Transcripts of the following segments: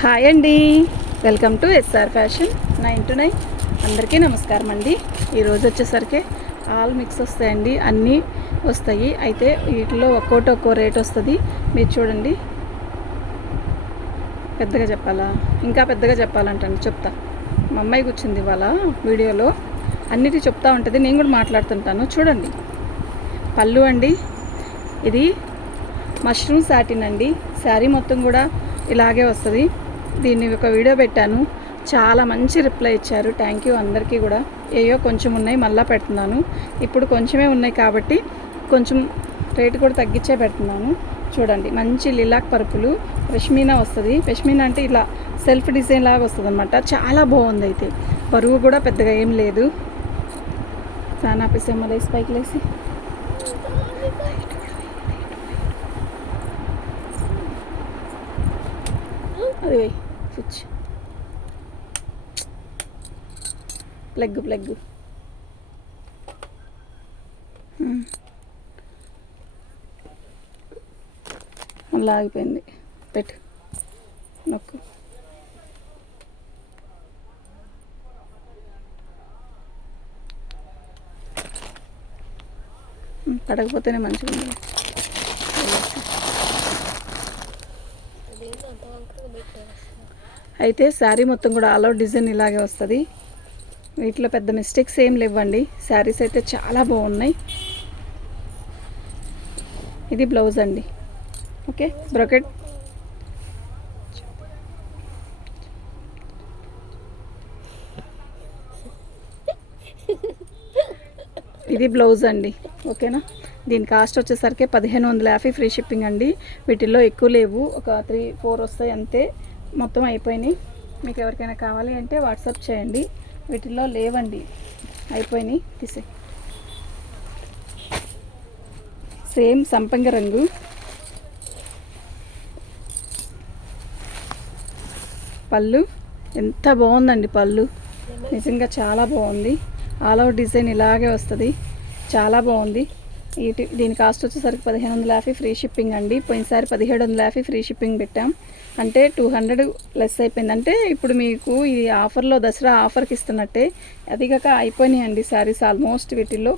Hi అండి. Welcome to S R fashion nine to nine. అందరికీ నమస్కారం అండి. ఈరోజు వచ్చేసరికి ఆల్ మిక్స్ వస్తాయండి. అన్నీ వస్తాయి. అయితే వీటిలో ఒక్కోటి ఒక్కో రేట్ వస్తుంది. మీరు చూడండి. పెద్దగా చెప్పాలా? ఇంకా పెద్దగా చెప్పాలంటండి. చెప్తా. మా అమ్మాయి కూర్చుంది ఇవాళ వీడియోలో. అన్నిటి చెప్తా ఉంటుంది. నేను కూడా మాట్లాడుతుంటాను. చూడండి. పళ్ళు అండి. ఇది మష్రూమ్ శాటిన్ అండి. శారీ మొత్తం కూడా ఇలాగే వస్తుంది. దీన్ని ఒక వీడియో పెట్టాను. చాలా మంచి రిప్లై ఇచ్చారు. థ్యాంక్ యూ అందరికీ కూడా. ఏయో కొంచెం ఉన్నాయి మళ్ళీ పెడుతున్నాను. ఇప్పుడు కొంచెమే ఉన్నాయి కాబట్టి కొంచెం రేటు కూడా తగ్గించే పెడుతున్నాను. చూడండి మంచి లిలాక్ పరుపులు. పష్మీనా వస్తుంది. పష్మీనా అంటే ఇలా సెల్ఫ్ డిజైన్ లాగా వస్తుంది అనమాట చాలా బాగుంది అయితే. బరువు కూడా పెద్దగా ఏం లేదు. ఫ్యాన్ ఆపేసే మళ్ళీ స్పైక్ లేసి. అది వేయి స్విచ్ ప్లగ్ ప్లగ్ మళ్ళీ ఆగిపోయింది. పెట్టు. నొక్కు. Hmm, పడకపోతేనే మంచిగా ఉంది అయితే శారీ మొత్తం కూడా ఆల్ అవుట్ డిజైన్ ఇలాగే వస్తుంది. వీటిలో పెద్ద మిస్టేక్స్ ఏం లేవండి శారీస్ అయితే చాలా బాగున్నాయి. ఇది బ్లౌజ్ అండి. Okay brocade. ఇది బ్లౌజ్ అండి. ఓకేనా? దీని కాస్ట్ వచ్చేసరికి పదిహేను వందల యాభై ఫ్రీ షిప్పింగ్ అండి. వీటిల్లో ఎక్కువ లేవు. ఒక త్రీ ఫోర్ వస్తాయి అంతే. మొత్తం అయిపోయినాయి. మీకు ఎవరికైనా కావాలి అంటే వాట్సాప్ చేయండి. వీటిల్లో లేవండి. అయిపోయినాయి. తీసే సేమ్ సంపంగ రంగు. పళ్ళు. ఎంత బాగుందండి పళ్ళు. నిజంగా చాలా బాగుంది. ఆల్ అవుట్ డిజైన్ ఇలాగే వస్తుంది. చాలా బాగుంది. వీటి దీని కాస్ట్ వచ్చేసరికి పదిహేను వందల యాభై ఫ్రీ షిప్పింగ్ అండి. పోయినసారి పదిహేడు వందల యాభై ఫ్రీ షిప్పింగ్ పెట్టాం. అంటే టూ హండ్రెడ్ లెస్ అయిపోయింది. అంటే ఇప్పుడు మీకు ఈ ఆఫర్లో దసరా ఆఫర్కి ఇస్తున్నట్టే అది కాక అయిపోయినాయండి శారీస్ ఆల్మోస్ట్ వీటిల్లో.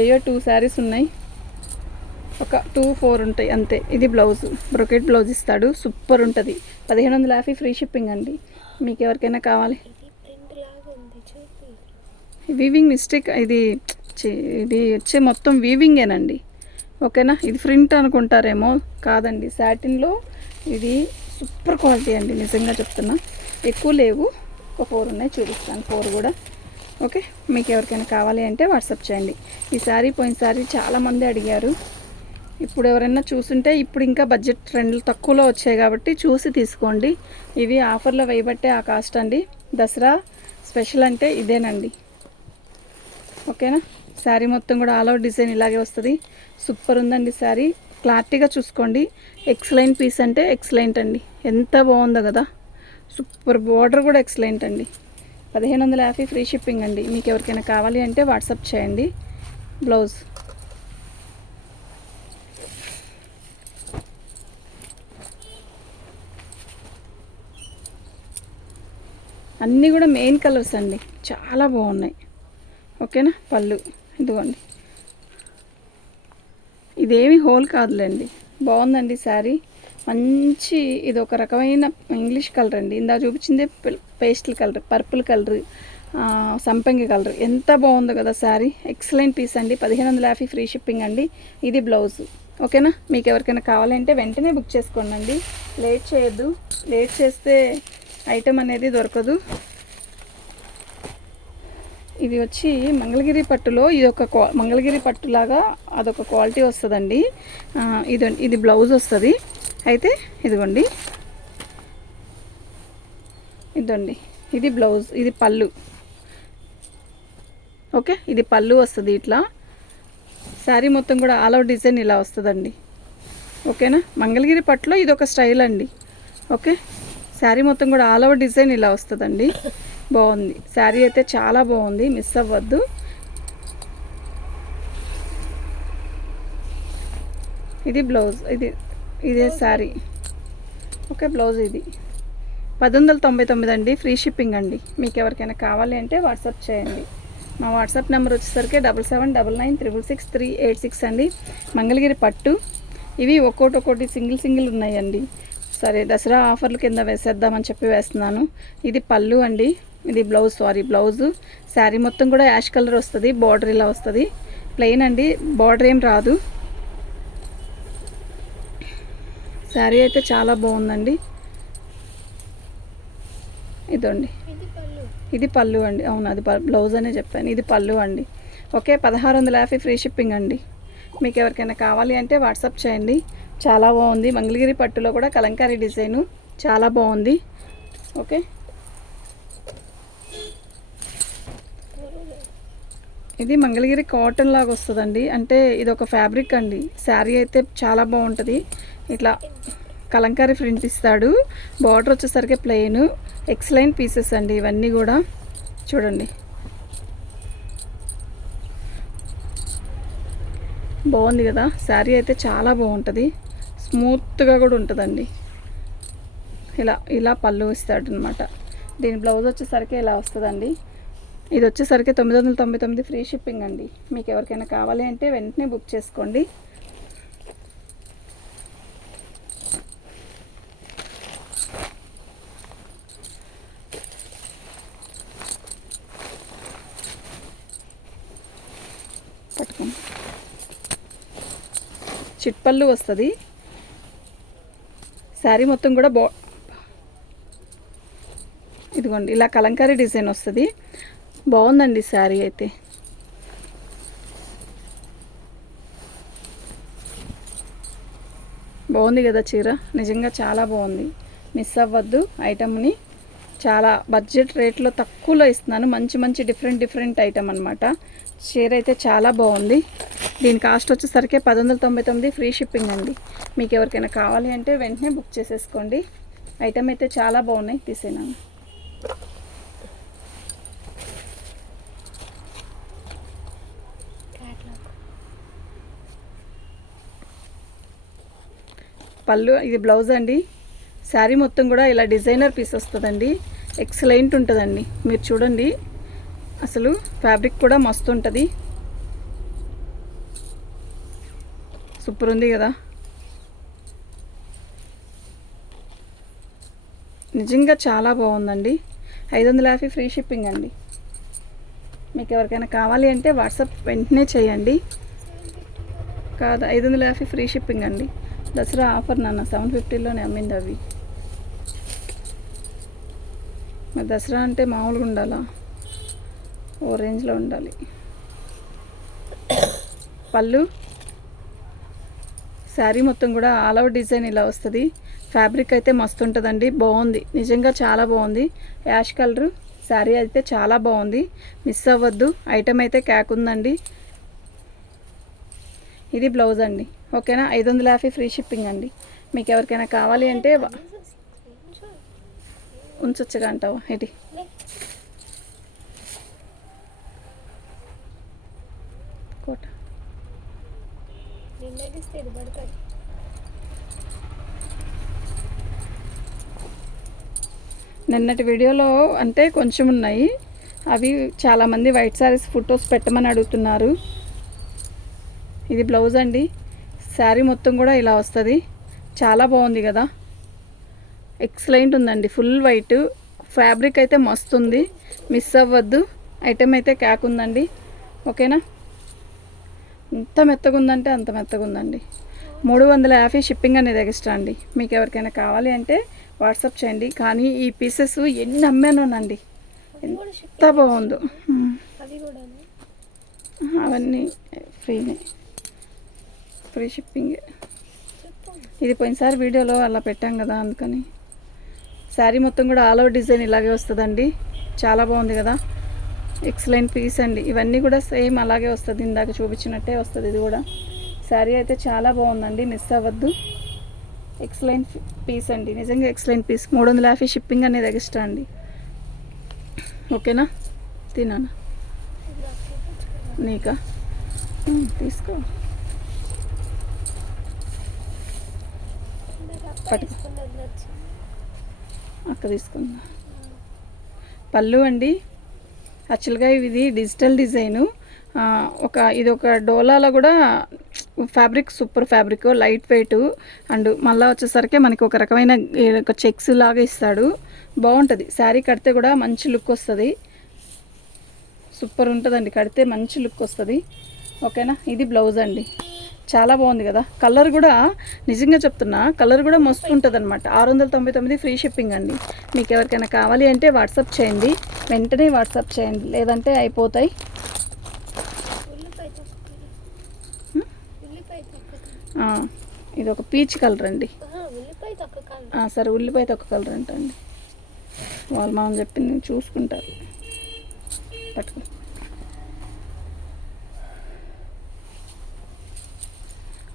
ఏయో టూ శారీస్ ఉన్నాయి. ఒక టూ ఫోర్ ఉంటాయి అంతే. ఇది బ్లౌజ్. బ్రొకెట్ బ్లౌజ్ ఇస్తాడు. సూపర్ ఉంటుంది. పదిహేను వందల యాభై ఫ్రీ షిప్పింగ్ అండి. మీకు ఎవరికైనా కావాలి? Weaving mistake. ఇది చి- ఇది వచ్చే మొత్తం వీవింగేనండి ఓకేనా? ఇది ప్రింట్ అనుకుంటారేమో కాదండి. సాటిన్లో ఇది సూపర్ క్వాలిటీ అండి నిజంగా చెప్తున్నా. ఎక్కువ లేవు. ఒక ఫోర్ ఉన్నాయి చూపిస్తాను. ఫోర్ కూడా. ఓకే? మీకు ఎవరికైనా కావాలి అంటే వాట్సాప్ చేయండి. ఈ సారీ పోయిన సారీ చాలామంది అడిగారు. ఇప్పుడు ఎవరైనా చూసుంటే ఇప్పుడు ఇంకా బడ్జెట్ ట్రెండ్లు తక్కువలో వచ్చాయి కాబట్టి చూసి తీసుకోండి. ఇవి ఆఫర్లో వేయబట్టే ఆ కాస్ట్ అండి. దసరా స్పెషల్ అంటే ఇదేనండి. ఓకేనా? శారీ మొత్తం కూడా ఆల్ అవుట్ డిజైన్ ఇలాగే వస్తుంది. సూపర్ ఉందండి శారీ. క్లారిటీగా చూసుకోండి. ఎక్సలెంట్ పీస్ అంటే ఎక్సలెంట్ అండి. ఎంత బాగుందో కదా. సూపర్ బార్డర్ కూడా ఎక్సలెంట్ అండి. పదిహేను వందల యాభై ఫ్రీ షిప్పింగ్ అండి. మీకు ఎవరికైనా కావాలి అంటే వాట్సాప్ చేయండి. బ్లౌజ్. అన్నీ కూడా మెయిన్ కలర్స్ అండి. చాలా బాగున్నాయి. ఓకేనా? పళ్ళు. ఇదిగోండి. ఇదేమి హోల్ కాదులేండి. బాగుందండి శారీ. మంచి ఇది ఒక రకమైన ఇంగ్లీష్ కలర్ అండి. ఇందా చూపించింది పేస్టల్ కలర్ పర్పుల్ కలర్ సంపంగి కలర్. ఎంత బాగుందో కదా శారీ. ఎక్సలెంట్ పీస్ అండి. పదిహేను వందల యాభై ఫ్రీ షిప్పింగ్ అండి. ఇది బ్లౌజ్. ఓకేనా? మీకు ఎవరికైనా కావాలంటే వెంటనే బుక్ చేసుకోండి లేట్ చేయొద్దు. లేట్ చేస్తే ఐటమ్ అనేది దొరకదు. ఇది వచ్చి మంగళగిరి పట్టులో ఇది ఒక మంగళగిరి పట్టులాగా అదొక క్వాలిటీ వస్తుందండి. ఇది ఇది బ్లౌజ్ వస్తుంది. అయితే ఇదిగోండి. ఇదండి ఇది బ్లౌజ్ ఇది పళ్ళు. ఓకే? ఇది పళ్ళు వస్తుంది ఇట్లా. శారీ మొత్తం కూడా ఆల్ అవుట్ డిజైన్ ఇలా వస్తుందండి. ఓకేనా? మంగళగిరి పట్టులో ఇది ఒక స్టైల్ అండి. ఓకే? శారీ మొత్తం కూడా ఆల్ ఓవర్ డిజైన్ ఇలా వస్తుందండి. బాగుంది. శారీ అయితే చాలా బాగుంది. మిస్ అవ్వద్దు. ఇది బ్లౌజ్. ఇది ఇదే శారీ. ఓకే బ్లౌజ్ ఇది. పది వందల తొంభై తొమ్మిది అండి. ఫ్రీ షిప్పింగ్ అండి. మీకు ఎవరికైనా కావాలి అంటే వాట్సాప్ చేయండి. మా వాట్సాప్ నెంబర్ వచ్చేసరికి double seven double nine triple six three eight six అండి. మంగళగిరి పట్టు. ఇవి ఒక్కోటి ఒక్కోటి సింగిల్ సింగిల్ ఉన్నాయండి. సరే దసరా ఆఫర్ల కింద వేసేద్దామని చెప్పి వేస్తున్నాను. ఇది పళ్ళు అండి. ఇది బ్లౌజ్ సారీ బ్లౌజు. శారీ మొత్తం కూడా యాష్ కలర్ వస్తుంది బార్డర్ ఇలా వస్తుంది. ప్లెయిన్ అండి బార్డర్ ఏం రాదు. శారీ అయితే చాలా బాగుందండి. ఇదండి. ఇది పళ్ళు. అండి. అవును అది బ్లౌజ్ అనే చెప్పాను. ఇది పళ్ళు అండి. ఓకే పదహారు వందల యాభై ఫ్రీ షిప్పింగ్ అండి. మీకు ఎవరికైనా కావాలి అంటే వాట్సాప్ చేయండి. చాలా బాగుంది. మంగళగిరి పట్టులో కూడా కలంకారీ డిజైను చాలా బాగుంది. ఓకే. ఇది మంగళగిరి కాటన్ లాగా వస్తుందండి. అంటే ఇది ఒక ఫ్యాబ్రిక్ అండి. శారీ అయితే చాలా బాగుంటుంది. ఇట్లా కలంకారీ ప్రింట్ ఇస్తాడు. బార్డర్ వచ్చేసరికి ప్లెయిన్. ఎక్సలైన్ పీసెస్ అండి ఇవన్నీ కూడా. చూడండి. బాగుంది కదా. శారీ అయితే చాలా బాగుంటుంది. స్మూత్గా కూడా ఉంటుందండి. ఇలా ఇలా పళ్ళు ఇస్తాడు అనమాట దీని బ్లౌజ్ వచ్చేసరికి ఇలా వస్తుందండి. ఇది వచ్చేసరికి తొమ్మిది వందల తొంభై తొమ్మిది ఫ్రీ షిప్పింగ్ అండి. మీకు ఎవరికైనా కావాలి అంటే వెంటనే బుక్ చేసుకోండి. పట్టుకోండి. చిట్పల్లు వస్తుంది. శారీ మొత్తం కూడా బా ఇదిగోండి ఇలా కలంకారీ డిజైన్ వస్తుంది. బాగుందండి శారీ అయితే. బాగుంది కదా చీర? నిజంగా చాలా బాగుంది. మిస్ అవ్వద్దు ఐటమ్ని. చాలా బడ్జెట్ రేట్లో తక్కువలో ఇస్తున్నాను. మంచి మంచి డిఫరెంట్ డిఫరెంట్ ఐటమ్ అనమాట చీర అయితే చాలా బాగుంది. దీని కాస్ట్ వచ్చేసరికి పది వందల తొంభై తొమ్మిది ఫ్రీ షిప్పింగ్ అండి. మీకు ఎవరికైనా కావాలి అంటే వెంటనే బుక్ చేసేసుకోండి. ఐటమ్ అయితే చాలా బాగున్నాయి. తీసేనాను పళ్ళు ఇది బ్లౌజ్ అండి. శారీ మొత్తం కూడా ఇలా డిజైనర్ పీస్ వస్తుందండి. ఎక్సలెంట్ ఉంటుందండి. మీరు చూడండి. అసలు ఫ్యాబ్రిక్ కూడా మస్తు ఉంటుంది సూపర్ ఉంది కదా. నిజంగా చాలా బాగుందండి. ఐదు వందల యాభై ఫ్రీ షిప్పింగ్ అండి. మీకు ఎవరికైనా కావాలి అంటే వాట్సాప్ వెంటనే చేయండి. కాదు ఐదు వందల యాభై ఫ్రీ షిప్పింగ్ అండి. దసరా ఆఫర్ నాన్న సెవెన్ ఫిఫ్టీలోనే అమ్మింది అవి. మరి దసరా అంటే మామూలుగా ఉండాలా? ఓ రేంజ్లో ఉండాలి. పళ్ళు? శారీ మొత్తం కూడా ఆల్ ఓవర్ డిజైన్ ఇలా వస్తుంది. ఫ్యాబ్రిక్ అయితే మస్తు ఉంటుందండి. బాగుంది. నిజంగా చాలా బాగుంది. యాష్ కలరు శారీ అయితే చాలా బాగుంది. మిస్ అవ్వద్దు. ఐటమ్ అయితే క్యాక్ ఉందండి. ఇది బ్లౌజ్ అండి. ఓకేనా? ఐదు వందల యాభై ఫ్రీ షిప్పింగ్ అండి. మీకు ఎవరికైనా కావాలి అంటే ఉంచొచ్చుగా అంటావా ఇది కోట నిన్నటి వీడియోలో అంటే కొంచెం ఉన్నాయి. అవి చాలామంది వైట్ శారీస్ ఫొటోస్ పెట్టమని అడుగుతున్నారు. ఇది బ్లౌజ్ అండి. శారీ మొత్తం కూడా ఇలా వస్తుంది. చాలా బాగుంది కదా. ఎక్సలెంట్ ఉందండి. ఫుల్ వైట్ ఫ్యాబ్రిక్ అయితే మస్తు ఉంది. మిస్ అవ్వద్దు. ఐటెం అయితే క్యాక్ ఉందండి. ఓకేనా? ఎంత మెత్తగా ఉందంటే అంత మెత్తగా ఉందండి. మూడు వందల యాభై షిప్పింగ్ అనేది ఎక్స్ట్రా అండి. మీకు ఎవరికైనా కావాలి అంటే వాట్సాప్ చేయండి. కానీ ఈ పీసెస్ ఎన్ని అమ్మానోనండి. ఎంత బాగుందో. కూడా అవన్నీ ఫ్రీనే. ఫ్రీ షిప్పింగ్ ఇది పోయినసారి వీడియోలో అలా పెట్టాం కదా అందుకని. శారీ మొత్తం కూడా ఆల్ ఓవర్ డిజైన్ ఇలాగే వస్తుందండి. చాలా బాగుంది కదా. ఎక్సలెంట్ పీస్ అండి. ఇవన్నీ కూడా సేమ్ అలాగే వస్తుంది. ఇందాక చూపించినట్టే వస్తుంది ఇది కూడా. శారీ అయితే చాలా బాగుందండి. మిస్ అవ్వద్దు. ఎక్సలెంట్ పీస్ అండి. నిజంగా ఎక్సలెంట్ పీస్ మూడు వందల యాభై షిప్పింగ్ అనేది ఎక్స్ట్రా అండి. ఓకేనా? తినానా నీకా? తీసుకో. పట్టుకో. అక్క తీసుకుందాం పళ్ళు అండి. యాక్చువల్గా ఇది డిజిటల్ డిజైను. ఒక ఇది ఒక డోలాలో కూడా fabric super fabric light weight and మళ్ళీ వచ్చేసరికి మనకి ఒక రకమైన ఒక చెక్స్ లాగా ఇస్తాడు. బాగుంటుంది. శారీ కడితే కూడా మంచి లుక్ వస్తుంది. సూపర్ ఉంటుందండి. కడితే మంచి లుక్ వస్తుంది. ఓకేనా? ఇది బ్లౌజ్ అండి. చాలా బాగుంది కదా. కలర్ కూడా నిజంగా చెప్తున్నా కలర్ కూడా మస్తు ఉంటుంది అనమాట ఆరు వందల తొంభై తొమ్మిది ఫ్రీ షిప్పింగ్ అండి. మీకు ఎవరికైనా కావాలి అంటే వాట్సాప్ చేయండి. వెంటనే వాట్సాప్ చేయండి. లేదంటే అయిపోతాయి. ఇది ఒక పీచ్ కలర్ అండి. సరే ఉల్లిపాయ తొక్క కలర్ అంటండి. వాళ్ళు మనం చెప్పింది చూసుకుంటారు. పట్టుకుని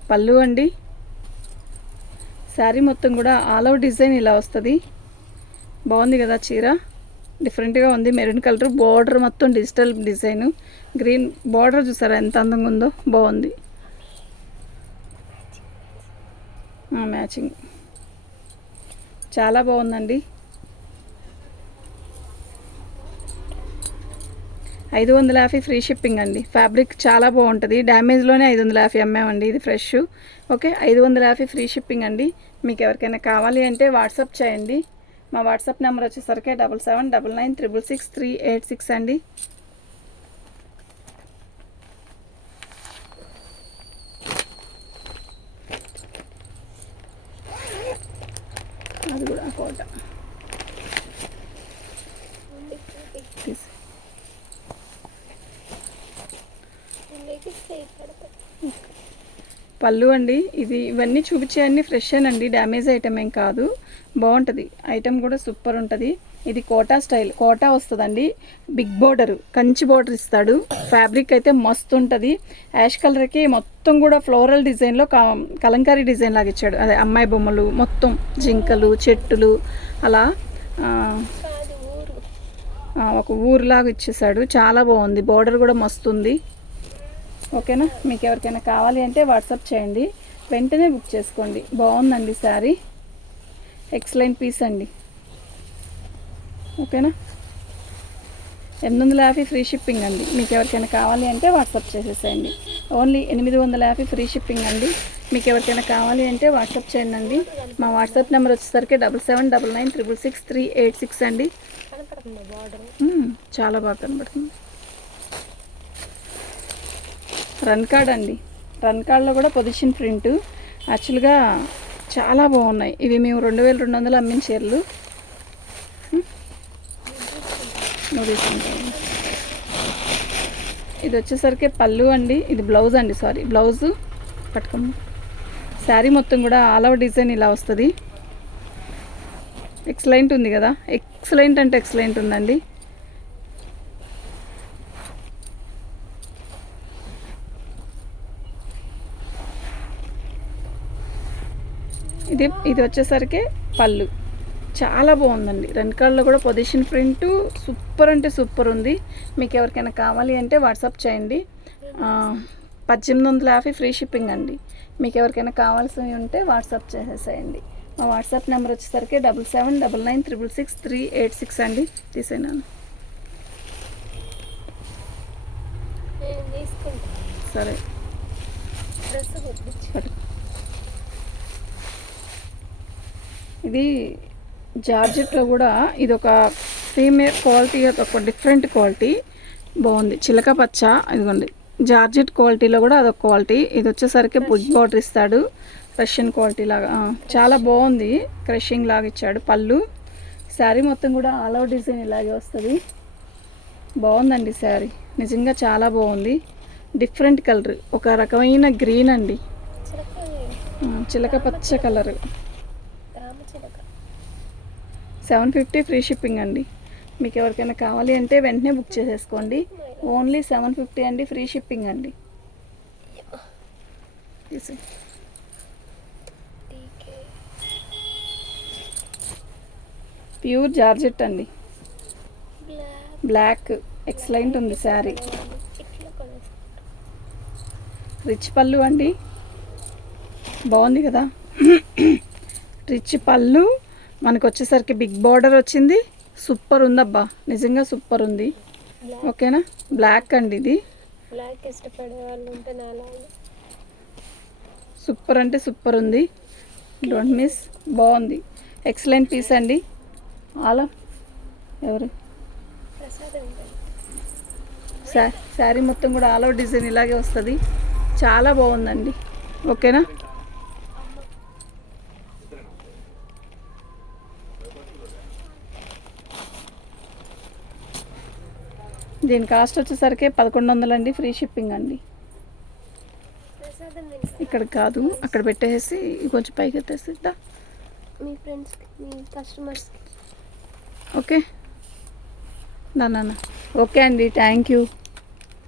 పళ్ళు అండి. శారీ మొత్తం కూడా ఆల్ అవుట్ డిజైన్ ఇలా వస్తుంది. బాగుంది కదా చీర? డిఫరెంట్గా ఉంది. మెరూన్ కలర్ బార్డర్ మొత్తం డిజిటల్ డిజైన్. గ్రీన్ బార్డర్ చూసారా ఎంత అందంగా ఉందో? బాగుంది. మ్యాచింగ్. చాలా బాగుందండి. ఐదు వందల యాభై ఫ్రీ షిప్పింగ్ అండి. ఫ్యాబ్రిక్ చాలా బాగుంటుంది. డ్యామేజ్లోనే ఐదు వందల యాభై అమ్మామండి ఇది ఫ్రెష్ ఓకే ఐదు వందల యాభై ఫ్రీ షిప్పింగ్ అండి. మీకు ఎవరికైనా కావాలి అంటే వాట్సాప్ చేయండి. మా వాట్సాప్ నెంబర్ వచ్చేసరికి double seven double nine triple six three eight six అండి. అది కూడా కోట. పళ్ళు అండి. ఇది ఇవన్నీ చూపించేయన్నీ ఫ్రెష్ అండి డ్యామేజ్ ఐటమ్ ఏం కాదు. బాగుంటుంది. ఐటమ్ కూడా సూపర్ ఉంటుంది. ఇది కోటా స్టైల్ కోటా వస్తుందండి. బిగ్ బోర్డర్ కంచి బోర్డర్ ఇస్తాడు. ఫ్యాబ్రిక్ అయితే మస్తు ఉంటుంది. యాష్ కలర్కి మొత్తం కూడా ఫ్లోరల్ డిజైన్లో కలంకారీ డిజైన్ లాగా ఇచ్చాడు. అదే అమ్మాయి బొమ్మలు మొత్తం జింకలు చెట్టులు అలా ఒక ఊరులాగా ఇచ్చేసాడు. చాలా బాగుంది. బోర్డర్ కూడా మస్తు ఉంది. ఓకేనా? మీకు ఎవరికైనా కావాలి అంటే వాట్సాప్ చేయండి. వెంటనే బుక్ చేసుకోండి. బాగుందండి శారీ. ఎక్సలెంట్ పీస్ అండి. ఓకేనా? ఎనిమిది వందల యాభై ఫ్రీ షిప్పింగ్ అండి. మీకు ఎవరికైనా కావాలి అంటే వాట్సాప్ చేసేసేయండి. ఓన్లీ ఎనిమిది వందల యాభై ఫ్రీ షిప్పింగ్ అండి. మీకు ఎవరికైనా కావాలి అంటే వాట్సాప్ చేయండి అండి. మా వాట్సాప్ నెంబర్ వచ్చేసరికి double seven double nine triple six three eight six అండి. చాలా బాగా కనబడుతుంది రన్ కార్డ్ అండి. రన్ కార్డ్లో కూడా పొజిషన్ ప్రింట్. యాక్చువల్గా చాలా బాగున్నాయి. ఇవి మేము రెండు వేల రెండు వందలు అమ్మిన చీరలు ఇది వచ్చేసరికి పళ్ళు అండి. ఇది బ్లౌజ్ అండి సారీ. బ్లౌజు పట్టుకోండి శారీ మొత్తం కూడా ఆల్ ఓవర్ డిజైన్ ఇలా వస్తుంది. ఎక్సలెంట్ ఉంది కదా. ఎక్సలెంట్ అంటే ఎక్సలెంట్ ఉందండి. ఇది ఇది వచ్చేసరికి పళ్ళు. చాలా బాగుందండి. వెనకాలలో కూడా పొజిషన్ ప్రింట్ సూపర్ అంటే సూపర్ ఉంది. మీకు ఎవరికైనా కావాలి అంటే వాట్సాప్ చేయండి. పద్దెనిమిది వందల యాభై ఫ్రీ షిప్పింగ్ అండి. మీకు ఎవరికైనా కావాల్సి ఉంటే వాట్సాప్ చేసేసేయండి. మా వాట్సాప్ నెంబర్ వచ్చేసరికి double seven double nine triple six three eight six అండి. తీసేనాను సరే. ఇది జార్జెట్లో కూడా ఇది ఒక ఫీమేల్ క్వాలిటీ ఒక డిఫరెంట్ క్వాలిటీ. బాగుంది. చిలక పచ్చ ఇదిగోండి. జార్జెట్ క్వాలిటీలో కూడా అదొక క్వాలిటీ. ఇది వచ్చేసరికి బుజ్ బార్డర్ ఇస్తాడు. రష్యన్ క్వాలిటీ లాగా. చాలా బాగుంది. క్రషింగ్ లాగా ఇచ్చాడు. పళ్ళు. శారీ మొత్తం కూడా ఆల్ అవుట్ డిజైన్ ఇలాగే వస్తుంది. బాగుందండి శారీ. నిజంగా చాలా బాగుంది. Different colour. ఒక రకమైన గ్రీన్ అండి. చిలక పచ్చ colour. Seven fifty free shipping అండి. మీకు ఎవరికైనా కావాలి అంటే వెంటనే బుక్ చేసేసుకోండి. ఓన్లీ సెవెన్ ఫిఫ్టీ అండి ఫ్రీ షిప్పింగ్ అండి. ప్యూర్ జార్జెట్ అండి. బ్లాక్ ఎక్సలెంట్ ఉంది శారీ. రిచ్ పళ్ళు అండి. బాగుంది కదా. రిచ్ పళ్ళు. మనకు వచ్చేసరికి బిగ్ బార్డర్ వచ్చింది. సూపర్ ఉందబ్బా. నిజంగా సూపర్ ఉంది. ఓకేనా? బ్లాక్ అండి ఇది. బ్లాక్ ఇష్టపడే వాళ్ళు ఉంటే సూపర్ అంటే సూపర్ ఉంది. డోంట్ మిస్ బాగుంది. ఎక్సలెంట్ పీస్ అండి. ఆలా ఎవరు? శారీ మొత్తం కూడా ఆల్ అవుట్ డిజైన్ ఇలాగే వస్తుంది. చాలా బాగుందండి. ఓకేనా? దీని కాస్ట్ వచ్చేసరికి పదకొండు వందలండి ఫ్రీ షిప్పింగ్ అండి. ఇక్కడ కాదు అక్కడ పెట్టేసి కొంచెం పైకి ఎత్తేసి. మీ ఫ్రెండ్స్కి మీ కస్టమర్స్కి. ఓకే. నా నాన్న ఓకే అండి థ్యాంక్ యూ.